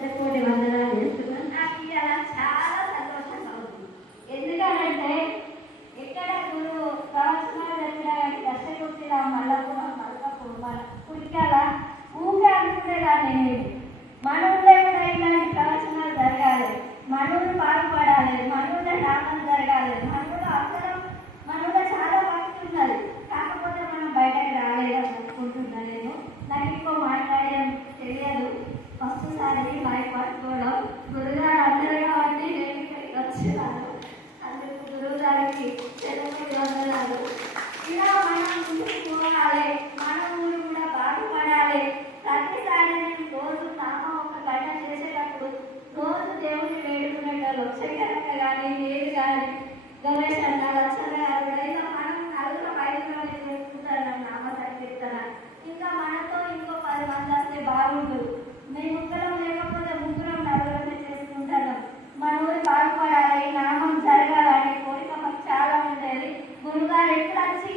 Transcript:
శతకోటి వందనాలు చేస్తున్నాను. నాకు ఇలా చాలా సంతోషంగా ఉంది. ఎందుకంటే ఎక్కడ గురు ప్రవచనాలు చెప్పినా కానీ దర్శకుర్తిలా మల్లపురం మల్కపూర్ మన కుడికాల ఊకే అనుకునేదాన్ని నేను. మన ఊళ్ళో కూడా ఇలాంటి ప్రవచనాలు జరగాలి, మన ఊరు బాగుపడాలి, మన ఊళ్ళో నామం జరగాలి, మన ఊళ్ళో అందరం మన ఊళ్ళో చాలా భక్తి ఉన్నది. కాకపోతే మనం బయటకు రాలేదని అనుకుంటున్నా నేను. నాకు ఇంకో మాట్లాడడం తెలియదు. ఫస్ట్ సారి మైక్ పట్టుకోవడం గురుగారు అందరూ కాబట్టి నేను ఇక్కడికి వచ్చినాను. అందుకు గురువు గారికి చెరువుకి వందనాలు. ఇలా మనం ముందుకు పోవాలి, మన ఊరు కూడా బాగుపడాలి. ప్రతిసారి నేను రోజు నామం ఒక గంట చేసేటప్పుడు రోజు దేవుని వేడుకునేటోళ్ళు చక్కెరక్క కానీ నేను కానీ గణేష్ అన్న లక్షణ గారు ఇలా మనం నలుగురు ఐదుగురు చేసుకుంటారు నామ సంకీర్తన. ఇంకా మనతో ఇంకో 10 మంది వస్తే బాగుండు. మేము ముగ్గురం లేకపోతే ముగ్గురం నలుగురు చేసుకుంటాను. మన ఊరు బాగుపడాలి, నామం జరగాలని కోరిక మాకు చాలా ఉండేది. గురుగారు ఎప్పుడు వచ్చి